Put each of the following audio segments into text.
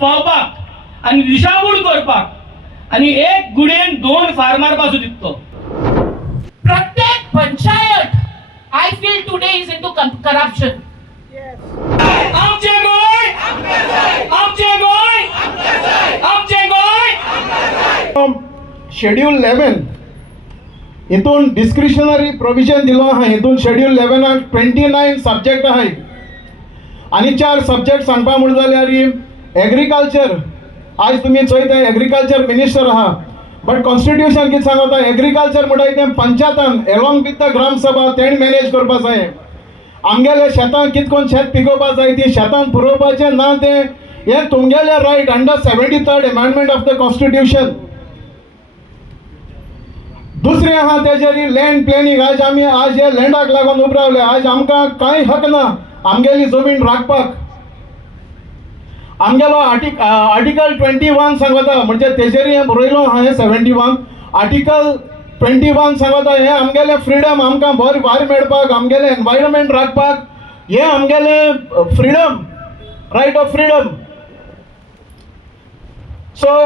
पावपाक आनी दिशाभूल करपाक आनी एक गुडयेन 2 फार्मार पासून दिसतो. प्रत्येक panchayat I feel today is into corruption. आमचे गोय आमचे गोय आमचे गोय. शेड्यूल 11 हितून डिस्क्रिशनरी प्रोविजन दिलो आहा. हितून शेड्यूल 11 29 सब्जेक्ट आहाय आनी 4 सब्जेक्ट सांगपा म्हण जाल्यार एग्रीकल्चर. आज तुमी चोयता एग्रीकल्चर मिनिस्टर आहा, बट कॉन्स्टिट्यूशन कितें सांगता एग्रीकल्चर म्हणटा तें पंचायतान एलोंग विथ द ग्रामसभा तेणी मॅनेज करपा जाय. आमगेले शेतां कितें कोन्न शेत पिकोवपा जाय ती शेतान पुरोवपाचें ना तें हें तुमगेलें right under 73rd amendment of the constitution. दुसरें आहा तेजेर लँड प्लॅनिंग. आज हे लँडाक लागून उब रावले. आज आमकां कांय हक ना आमगेली जमीन राखपाक. आमगेलो आर्टिकल 21 सांगता म्हणजे तेजेर हें बरयलो आहा हें 71 आर्टिकल 21 सांगता हें आमगेलें फ्रिडम आमकां भायर मेळपाक आमगेलें एनवायरमेंट राखपाक हें आमगेलें freedom right of freedom. So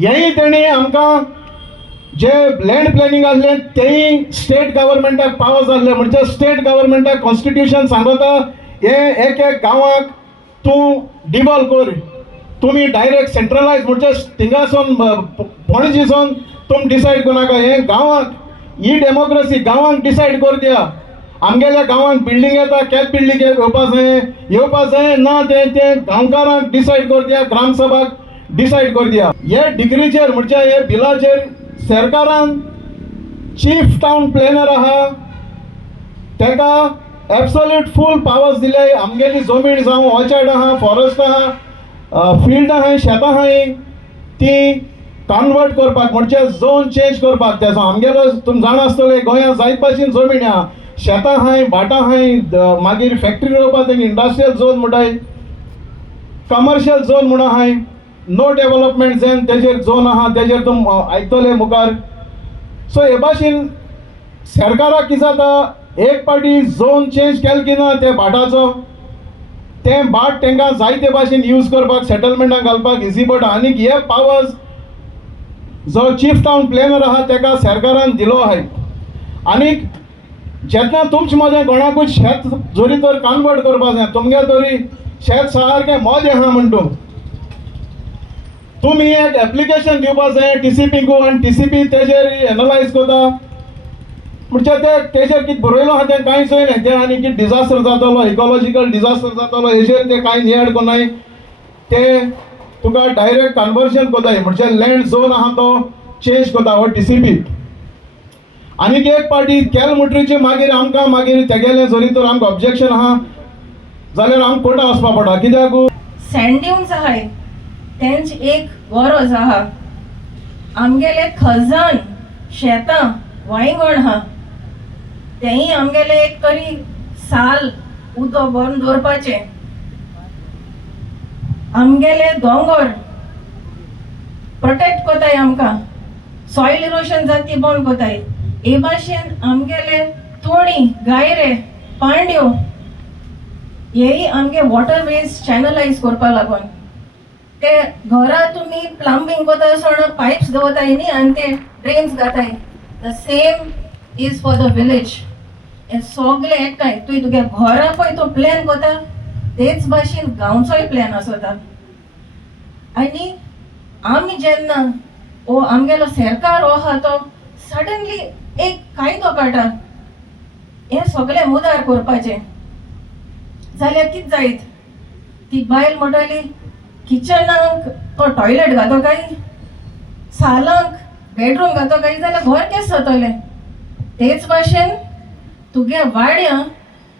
हेंय तेणी आमकां जे लँड प्लॅनिंग आसलें तेंय स्टेट गव्हर्मेंटाक पावर्स आसले. म्हणजे स्टेट गव्हर्मेंटाक कॉन्स्टिट्यूशन सांगता हे एक गांवाक तूं डिवॉल्व कर. तुमी डायरेक्ट सेंट्रलायज म्हणजे थिंगासून पणजीसून तुमी डिसायड करनाका. हें गांवाक ही डेमोक्रेसी गांवांक डिसायड कर दिया. आमगेल्या गांवांक बिल्डींग येता केत बिल्डींग येवपा जाय ना तें गांवकारांक डिसायड कर दिया, ग्रामसभाक डिसायड कर दिया. हे डिग्रीचेर म्हणजे हे बिलाचेर सरकारान चीफ टावन प्लॅनर आहा तेका एब्सोल्यूट फूल पावर्स दिले. आमगेली जमीन जावं ऑर्चर्ड आहा, फॉरेस्ट आहा, फील्ड आहाय, शेतां आहाय ती कन्वर्ट करपाक म्हणजे झोन चेंज करपाक. तेजो आमगेलो तुमी जाणा आसतले गोंयांत जायत भाशेन जमीन आहा, शेतां आहाय, भाटां आहाय, मागीर फॅक्टरी रोवपाक तेंगे इंडस्ट्रियल झोन म्हणटाय, कमर्शियल झोन म्हूण आहाय, नो डेव्हलपमेंट झोन तेजेर झोन आहा तेजेर तुम आयकतले मुखार. सो हे भाशेन सरकाराक कितें जाता एक पाटी झोन चेंज केले की ना ते भाटाचो तें भाट तांकां जायते भाशेन यूज करपाक सेटलमेंटाक घालपाक इजी पडटा. आनी हे पावर्स जो चीफ टावन प्लॅनर आहा तेका सरकारान दिलो आहाय. आनीक जेन्ना तुमचे मदें कोणाकूच शेत जोरी तर कन्वर्ट करपा जाय तुमगे तरी शेत सारकें मोदें आहा म्हणटू तुमी एक एप्लिकेशन दिवपा जाय TCP को आनी TCP तेजेर एनालायज करता. म्हणजे तेजेर कितें बरयलो आहा तें कांयच जायना तें आनी कितें डिजास्टर जातलो इकॉलॉजिकल डिजास्टर जातलो हेजेर ते कांय नियाड कोनाय. ते तुका डायरेक्ट कन्वर्जन कोताय म्हणजे लँड झोन आहा तो चेंज कोता हो TCP. आनीक एक पाटी केल म्हणटरीचे मागीर आमकां मागीर तेगेलें जरी तर आमकां ऑब्जेक्शन आहा जाल्यार आमकां कोर्टा वचपा पडटा. कित्याक सँड ड्यून्स आहाय तेंच एक गरज आहा. आमगेले खजान शेतां वांयगण आहा तेंय आमगेले एक तरी साल उदक भरून दवरपाचें. आमगेले दोंगर प्रोटेक्ट कोताय आमकां सॉयल इरोशन जाती बंद कोताय. हे भाशेन आमगेले तोडी गायरे पांड्यो हेय आमगे वॉटरवेज चॅनलायज करपा लागून ते घरा तुमी प्लंबिंग कोता आसतना पायप्स दवरताय न्ही आनी ते ड्रेन्स घाताय. The same is for the village. हे सगळे एकठांय तुगे घरा पळय तूं प्लॅन कोता तेच भाशेन गांवचोय प्लॅन आसता. आनी आमी जेन्ना ओ आमगेलो सरकार हो आहा तो सडनली एक कायदो काडटा हे सगळे मुदार करपाचें जाल्यार कितें जायत ती बायल म्हणटाली किचनाक तो टॉयलेट घातो काय सालांक बेडरूम घातो काय जाल्यार घर केस जातलें. तेच भाशेन तुगे वाड्या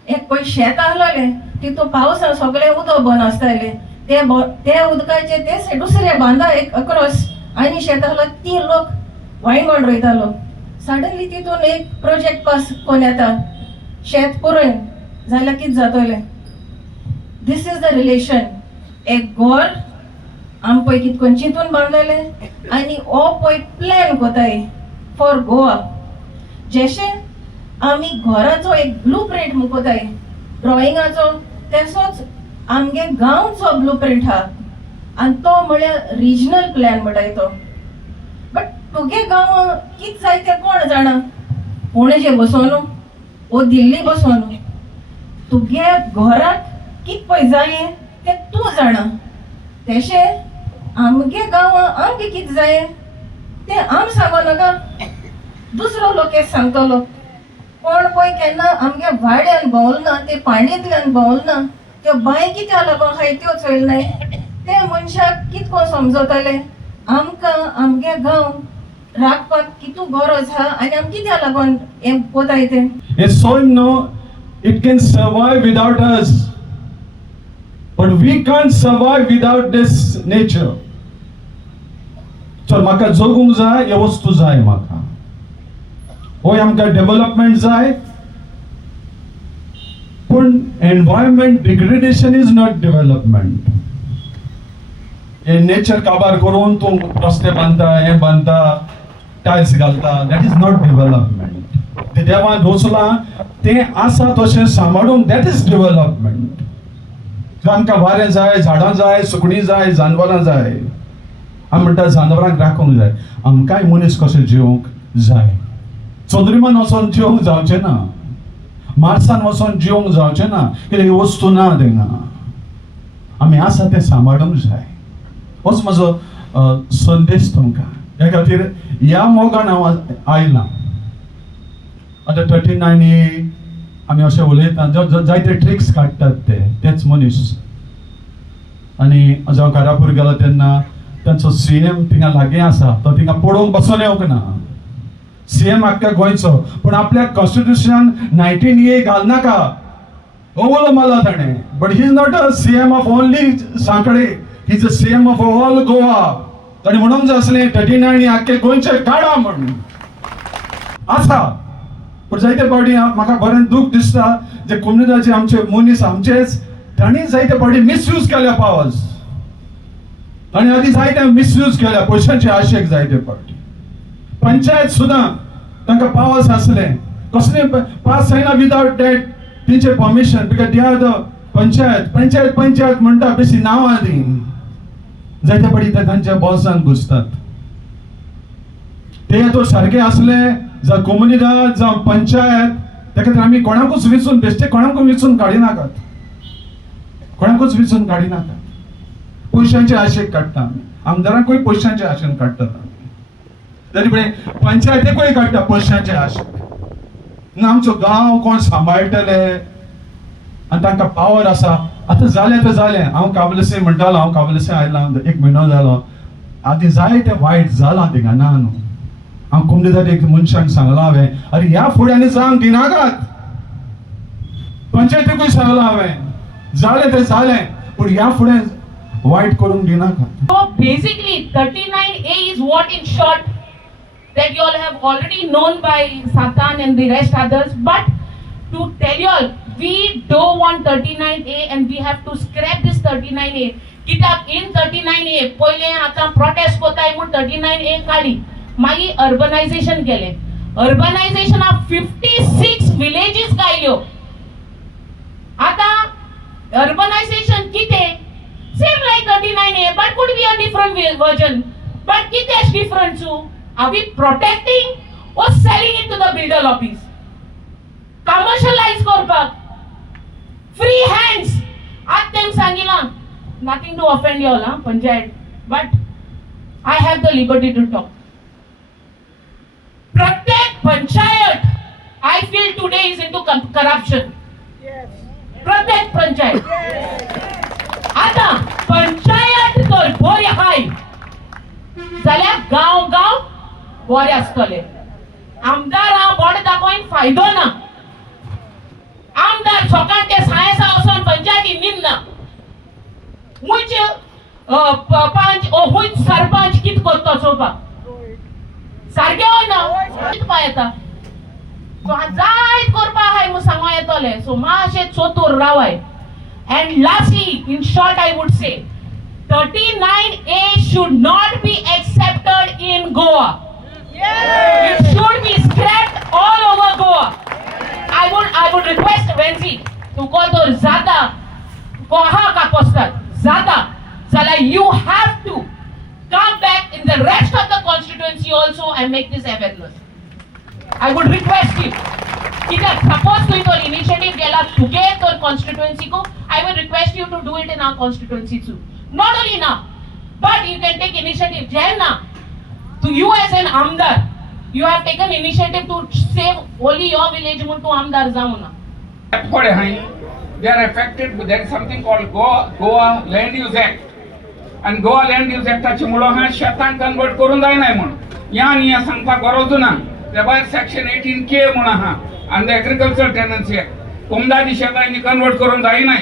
एक पळय शेत आसलेलें तितून पावसान सगळें उदक बंद आसतालें ते उदकाचे ते दुसरे बांदा एक अक्रॉस आनी शेत आसलो 3 लोक वांयगण रोयतालो. सडनली तितून एक प्रोजेक्ट पास कोन्न येता शेत पुरय जाल्यार कितें जातलें. दिस इज द रिलेशन. एक घर आम पळय कितें करून चिंतून बांदलेलें आनी हो पळय प्लॅन कोताय फॉर गोवा. जशें आमी घराचो एक ब्लू प्रिंट मुकोताय ड्रॉइंगाचो तसोच आमगे गांवचो ब्लू प्रिंट आहा. आणि तो म्हळ्यार रिजनल प्लॅन म्हणटाय तो. बट तुगे गांव कित जाय ते कोण जाणा. पणजे बसोन ओ दिल्ली बसोन तुगे घरात कित पय जाय ते तूं जाणा. तेशे आमगे गांव आमगे कित जाय ते आम सांगो नाका, दुसरो लोकेश सांगतलो. कोण पय केन्ना आमगे वाड्यान भोंवलना, ते पाणयेंतल्यान भोंवलना, त्यो बांय कित्या लागोन आहाय त्यो चोयल नाय, ते मनशाक कितको समजतले आमकां आमगे गांव राखपाक कितू गरज आहा आनी आमी कित्या लागोन हें कोताय ते. A soil, no, it can survive without us. But we can't survive without this nature. So, म्हाका जगूंक जाय, हे वस्तू जाय म्हाका. होय आमकां डेव्हलपमेंट जाय, पण environment degradation is not development. हे नेचर काबार करून तूं रस्ते बांदता, हे बांदता, टायल्स घालता, दॅट इज नॉट डेव्हलपमेंट. ते देवान रचलां तें आसा तशें सांबाळूंक, दॅट इज डेव्हलपमेंट. आमकां वारें जाय, झाडां जाय, सुकणीं जाय, जानवरां जाय. आमी म्हणटा जानवरांक राखूंक जाय, आमकांय मनीस कशें जिवंक जाय. चंद्रुमान वचोन जिवंक जावचें ना, मार्सान वचोन जिवंक जावचें ना, कित्याक ही वस्तू ना थिंगा. आमी आसा तें सांबाळूंक जाय. होच म्हजो संदेश तुमकां. ह्या खातीर ह्या मोगान हांव आयलां. आतां 39A आमी अशें उलयता, जायते ट्रिक्स काडटात तेच मनीस. आनी हांव घारापूर गेलो तेन्ना तांचो CM थिंगा लागीं आसा, तो थिंगा पळोवंक बसून येवंक ना. CM आख्ख्या गोंयचो, पूण आपल्या कॉन्स्टिट्यूशन 19A घालनाका ओवलो मारला ताणें. But he is not a CM of only Sanquelim, he is a CM of all Goa. ताणें म्हणूंक जाय आसलें 39A आख्खे गोंयचे काडा म्हणून. आसा, पूण जायते फावटी म्हाका बरें दूख दिसता जे कम्युनिटीचे आमचे मनीस आमचेच, तांणी जायते फावटी मिसयूज केल्या पावर्स. तांणी आदी जायते मिसयूज केल्या पयशांचे आशेक. जायते फावटी पंचायत सुद्दां तांकां पावर्स आसले, कसले पास जायना विदाउट डेट तेंचे permission, because they are the panchayat म्हणटा बेशी नांवां दी. जायते फावटी ते तांच्या बॉसांत घुसतात. ते तो सारके असले जावं कम्युनिटी जावं पंचायत, त्या खातीर आमी कोणाकूच विचून बेश्टे कोणाकूच विचून काडिनाकात, कोणाकूच विचून काडिनाकात. पयशांचे आशेक काडटा आमी, आमदारांकूय पयशांचे आशेन काडटात आमी. तरी पण पंचायतीकूय काडटा पयशांचे आशेक. ना आमचो गांव कोण सांबाळटले आनी तांकां पावर आसा. आतां जालें तें जालें. हांव काबलसे म्हणटालो, हांव काबलसे आयलां 1 म्हयनो जालो. आदी जायतें वायट जालां थिंगा ना न्हू. हांव कम्युनिटींत एक मनशाक सांगलां हांवें, अरे ह्या फुड्यांनी जावंक दिनाकात. पंचायतीकूय सांगलां हांवें, जालें तें जालें, पूण ह्या फुडें वायट करूंक दिनाकात. So basically 39A is what in short that you all have already known by Satan and the rest others, but to tell you all, we don't want 39A and we have to scrap this 39A. कित्याक in 39A पहिले आता prostate कोताय म्हूण 39A काडी, मागीर urbanisation केले. Urbanisation of 56 villages गायल्यो. आता अर्बनायझेशन कितें same like 39A, but could be a different version. But कितें different so? Are we protecting or selling it to the builder lobbies? Commercialize korpak. Free hands. आज तेम सांगिला. Nothing to offend you all, Panchayat. But I have the liberty to talk. प्रत्येक panchayat I feel today is into corruption. प्रत्येक पंचायत. आता पंचायत तर बरे हाय जाल्यार गांव बरे आसतले. आमदार हा बोर्ड दाखोवन फायदो ना. आमदार सकाळ ते सायसा वचोन पंचायती निमना. हुंच पंच ओ हुंच सरपंच कित करता चोवपाक सारकें होय ना. चिंतपा येता जायत करपा आहाय म्हूण सांगो येतले. सो मातशें चतूर रावाय. And lastly, in short, I would say 39A should not be accepted in Goa. It should be scrapped all over Goa. I would request Wensi to call the Zada Koha ka postat. Zada जाल्यार you have to come back in the rest of the constituency also and make this awareness. I would request you, कित्याक suppose तुवें तो initiative गेला तुगे तो constituency को, I would request you to do it in our constituency too. Not only now, but you can take initiative. Jenna, to you as an Amdar, you have taken initiative to save only your village to Amdar Zauna. They are affected. There is something called Goa Land Use Act, and Goa Land Use Act ची मुळो हा शेतान convert करून जायना म्हणून या सांगपाक गरज ना. त्या भायर सेक्शन 18K म्हणून आहा आणि एग्रीकल्चर टेनन्सी ऍक्ट कोमदादी शेतांनी कन्वर्ट करून जायना.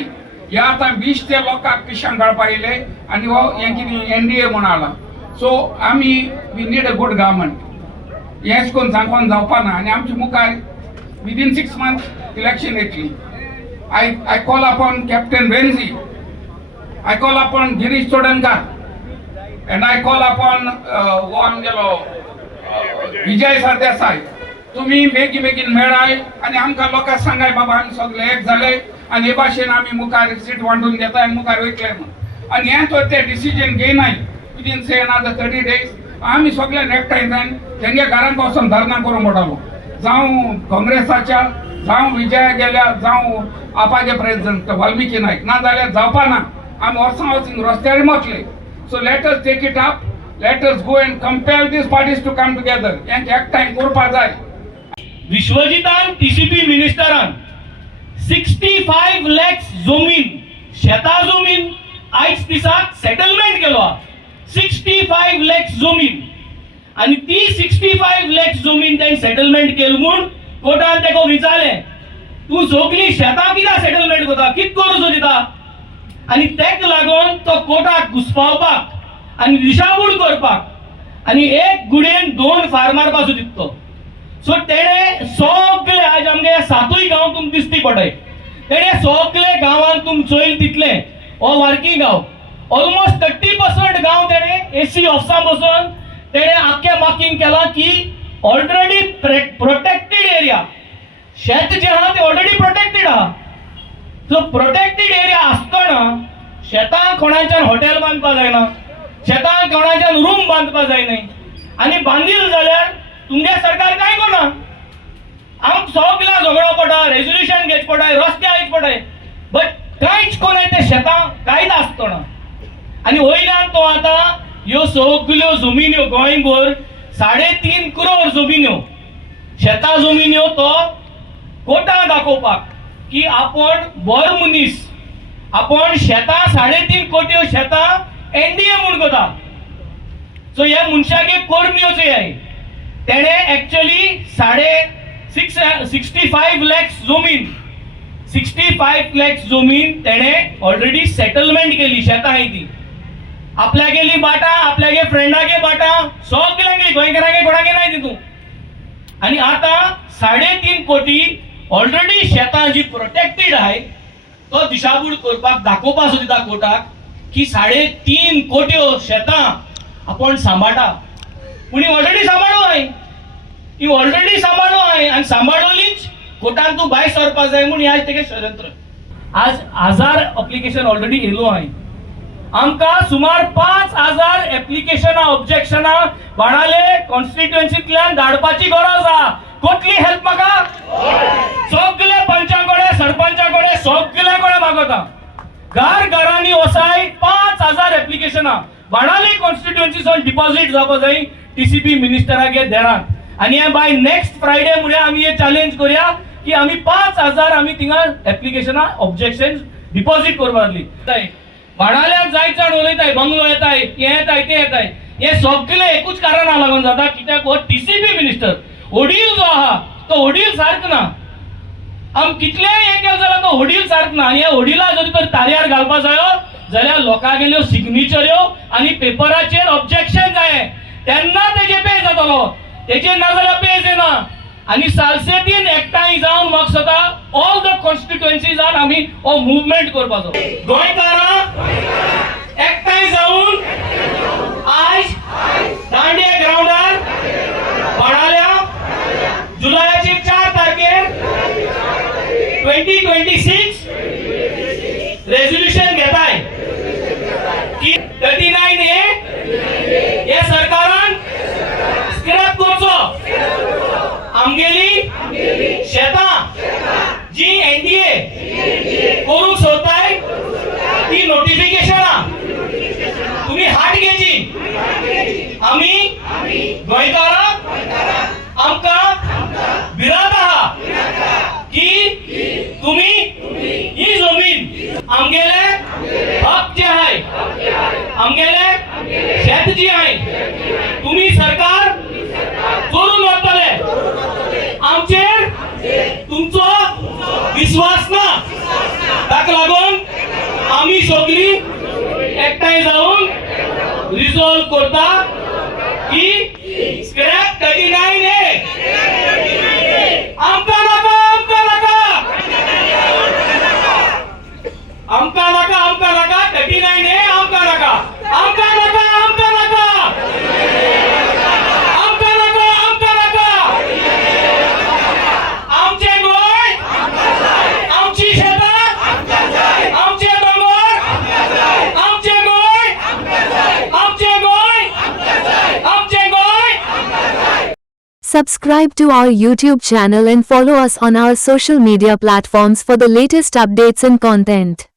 या आता 20 ते लोकांक पिशांक घालपा येयले आनी हो कितें NDA म्हणून आला. सो आमी we need a good government. हेच कोण सांगून जावपा ना आनी आमचे मुखार विदिन 6 months इलेक्शन येतली. I call upon Captain Venzi, I call upon Girish Chodankar, and I call upon Vijay Sardesai. तुम्ही बेगीन मेळाय आणि आमकां लोकांक सांगाय बाबा आमी सगळे एक झाले आणि हे भाशेन आमी मुखार सीट वांटून घेताय आणि मुखार वयतले म्हणून. आणि हे तो ते डिसिजन घेयनाय विदिन से अनदर 30 days. आमी सगळ्यान एकठांय जावन तेंगे घरांत वचून धरना करूंक पडटलो. जावं काँग्रेसाच्या, जावं विजया गेल्या, जावं आपागे प्रेसिडेंट वाल्मिकी नायक, ना जाल्यार जावपा ना. आमी वर्सां वचून रस्त्यार मतले. So let us take it up. Let us go and compel these parties to come together. यांक एकठांय करपा जाय. विश्वजितान TCP मिनिस्टरान 65 लाख जमीन शेता जमीन आयज दिसाक सेटलमेंट केलो. 65 लाख जमीन आणि ती 65 लाख जमीन त्यांनी सेटलमेंट केली म्हणून कोर्टान तेका विचारलें तू सगळी शेतां कित्याक सेटलमेंट करता, कित करूचो दिता. आणि तेक लागून तो कोर्टाक घुसपावपाक आणि दिशाभूल करपाक आणि एक गुडयेन 2 फार्मार पासून दिसतो. सो तेणे सगळे आज आमगे 7 गांव तुमकां दिसती पडय. तेणे सगळे गांवांत तुम चोयल तितले हो वारकी गांव ऑलमोस्ट 30% गांव तेणे AC ऑफिसां बसून तेणे आख्या मार्किंग केला की ऑलरेडी प्रोटेक्टेड एरिया. शेत जे आहा ते ऑलरेडी प्रोटेक्टेड आहा. सो प्रोटेक्टेड एरिया आसतना शेतां कोणाच्यान हॉटेल बांदपा जायना, शेतां कोणाच्यान रूम बांदपा जायना आणि बांदील जाल्यार तुमगे सरकार काय करना. आमक सगळ्या झगडो पडा, रेझोल्युशन घेवच पडाय, रस्ते आयच पडाय, बट कांयच कोणाय ते शेतां कांयच आसतना. आणि वयल्यान तो आता ह्यो सगळ्यो जमिन्यो गोंयभर 3.5 करोड जमिन्यो शेतां जमिन्यो तो कोर्टाक दाखोवपाक की आपण बर मनीस, आपण शेतां 3.5 कोटी शेतां NDA म्हणून करता. सो ह्या मनशागे कोरन्योचे आहे. तेणे एक्चुअली 65 लाख जमीन 65 लाख जमीन तेणे ऑलरेडी सेटलमेंट केली. शेतां आहे ती आपल्या गेली बाटा, आपल्यागे फ्रेंडागे बाटा, सगळ्यांक गेली, गोंयकारांगे कोणागे नाही तितून. आणि आता 3.5 कोटी ऑलरेडी शेतां जी प्रोटेक्टेड आहे तो दिशाभूल करपाक दाखोवपा दिता कोर्टाक की 3.5 कोट्यो शेतां आपण सांबाळटा. पूण ऑलरेडी सांबाळो आहे, ती ऑलरेडी सांबाळो आहे आणि सांबाळवलीच कोर्टान तू भायर सरपा जाय म्हणून आज तेगे षडयंत्र. आज 1000 एप्लिकेशन ऑलरेडी येयलो आहे. आमकां सुमार 5000 एप्लिकेशनां ऑब्जेक्शनां बाणाले कॉन्स्टिट्युएन्सींतल्यान धाडपाची गरज आहा. कोटली हेल्प म्हाका सगळे पंचांकडे, सरपंचाकडे, सगळे कडेन मागता. घरांनी वसाय 5000 एप्लिकेशनां बाणाले कॉन्स्टिट्युएन्सीसून डिपॉझिट जावपा जाय TCP मिनिस्टरागे देरांत. आणि हे बाय नेक्स्ट फ्रायडे मुळे आम्ही हे चॅलेंज करूया की आम्ही 5000 आम्ही थिंगा एप्लिकेशनां ऑब्जेक्शन डिपॉझिट करपा लागली. बाणाल्याक जायचं उलयताय, बंगलो येताय, हे येताय, ते येताय. हे सगळे एकूच कारणा लागून जाता कित्याक हो TCP मिनिस्टर वडील जो आहा तो वडील सारको ना. आम कितलेय हे केलं जाल्यार तो वडील सारको ना. आणि हे वडिला जरी तर तारयार घालपा जायो जाल्यार लोकांगेल्यो सिग्नेचऱ्यो आणि पेपराचेर ऑब्जेक्शन जाय तेन्ना तेजे पे जातलो. तेजे ना जाल्यार पे जायना. आणि सालसेतीन एकठांय जावन म्हाका स्वता ऑल द कॉन्स्टिट्युएन्सीजान आमी हो मुवमेंट करपाचो. गोंयकारां एकठांय जावन आज दांडिया ग्राउंडार बाणाल्या जुलयाचे 4 तारखेर 2026 रेझोल्युशन घेताय की गोंयकारां आमकां भिरांत आहा की तुम्ही ही जमीन आमगेले हक जे आहाय आमगेले शेत जी आहाय तुम्ही सरकार चोरून व्हरतले आमचेर तुमचो विश्वास ना ताका लागून आम्ही सगळी एकठांय जावन रिझॉल्व करता की स्क्रॅप 39A आमकां नाका आमकां नाका 39A आमकां नाका आमचे गोंय आमची शेतां आमचे दोंगर आमचे गोंय आमचे Goa Subscribe to our YouTube channel and follow us on our social media platforms for the latest updates and content.